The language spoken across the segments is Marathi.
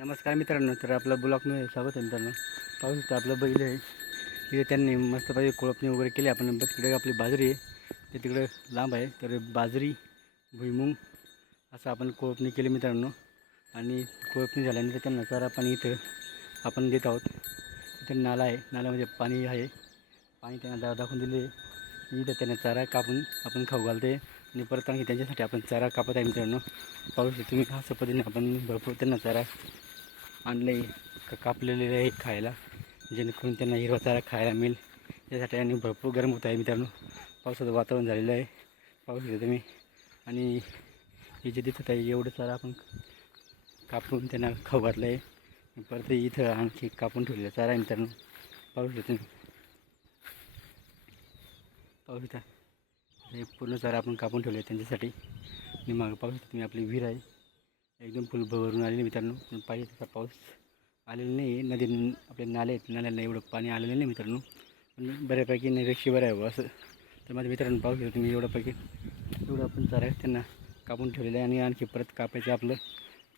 नमस्कार मित्रांनो तर आपलं ब्लॉगमध्ये स्वागत आहे मित्रांनो. पाहू शकता आपलं बैल आहे. तिथे त्यांनी मस्तपैकी कोळपणी वगैरे केली. आपण तिकडे आपली बाजरी आहे. ते तिकडे लांब आहे. तर बाजरी भुईमुंग असं आपण कोळपणी केली मित्रांनो. आणि कोळपणी झाल्यानंतर त्यांना चारा पाणी इथं आपण देत आहोत. इथे नाला आहे. नाल्यामध्ये पाणी आहे. पाणी त्यांना दा दाखवून दिले. इथं त्यांना चारा कापून आपण खाऊ घालते आणि परत आणखी त्यांच्यासाठी आपण चारा कापत आहे मित्रांनो. पाहू शकतो तुम्ही अशा पद्धतीने आपण भरपूर त्यांना चारा आणले का कापलेले आहे खायला. जेणेकरून त्यांना हिरवा चारा खायला मिळेल. त्यासाठी आणि भरपूर गरम होत आहे मित्रांनो. पावसाचं वातावरण झालेलं आहे. पाहू घेतो तुम्ही. आणि हे जे दिसत आहे एवढं चारा आपण कापून त्यांना खाऊ घातलं आहे परत इथं आणखी कापून ठेवलेला चारा आहे मित्रांनो. पाहू घेतो तुम्ही. पाहू हे पूर्ण चारा आपण कापून ठेवले त्यांच्यासाठी. आणि मागं पाहू तुम्ही. आपली विहीर आहे. एकदम फुल भरून आलेली मित्रांनो. पण पाहिजे तसा पाऊस आलेला नाही आहे नदी आपले नाले आहेत. नाल्याला एवढं पाणी आलेलं नाही मित्रांनो. पण बऱ्यापैकी नैवेक्षी बरं आहे हो असं. तर माझ्या मित्रांनो पाहू शकता तुम्ही एवढ्यापैकी. एवढं आपण चारा त्यांना कापून ठेवलेलं आहे आणि आणखी परत कापायचं आपलं.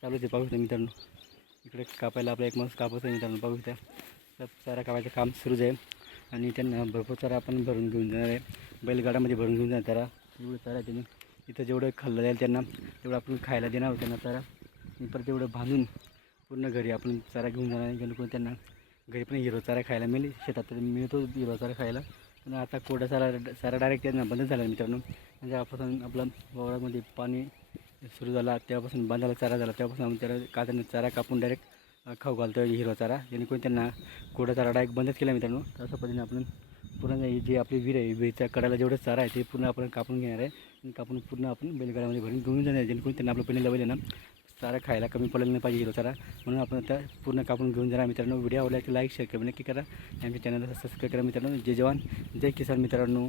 चालू आहे पाहू शकता मित्रांनो. इकडे कापायला आपला एक माणूस कापत आहे मित्रांनो. पाहू शकता. तर चारा कापायचं काम सुरूच आहे. आणि त्यांना भरपूर चारा आपण भरून घेऊन जाणार आहे. बैलगाड्यामध्ये भरून घेऊन जाणार चारा. एवढं चारा त्यांनी. इथं जेवढं खाल्लं जाईल त्यांना तेवढं आपण खायला देणार आहोत त्यांना चारा. परत तेवढं बांधून पूर्ण घरी आपण चारा घेऊन जाणार आहे. जेणेकरून त्यांना घरी पण हिरो चारा खायला मिळेल. शेतात तर मिळतो हिरो चारा खायला. पण आता कोरडा चारा चारा डायरेक्ट त्यांना बंद झाला मित्रांनो. म्हणजे आपण आपला वावरामध्ये पाणी सुरू झाला तेव्हापासून बांधायला चारा झाला. तेव्हापासून आम्ही त्याला का त्यांना चारा कापून डायरेक्ट खाऊ घालतो हिरवा चारा. जेणेकरून त्यांना कोरडा चारा डायरेक्ट बंदच केला मित्रांनो. तशा अशा पद्धतीने आपण पूर्ण जे आपली विहीर आहे विहिरीच्या कडाला जेवढं चारा आहे ते पूर्ण आपण कापून घेणार आहे. आणि कापून पूर्ण आपण बैलगाड्यामध्ये भरून घेऊन जाणार आहे. जेणेकरून त्यांना आपलं पहिले लेवल ना चारा खायला कमी पडलेला नाही पाहिजे गेलो चारा. म्हणून आपण आता पूर्ण कापून घेऊन जाणार मित्रांनो. व्हिडिओ आवडला की लाईक शेअर करा नक्की करा. आमच्या चॅनलला सबस्क्राईब करा मित्रांनो. जय जवान. जय किसान मित्रांनो.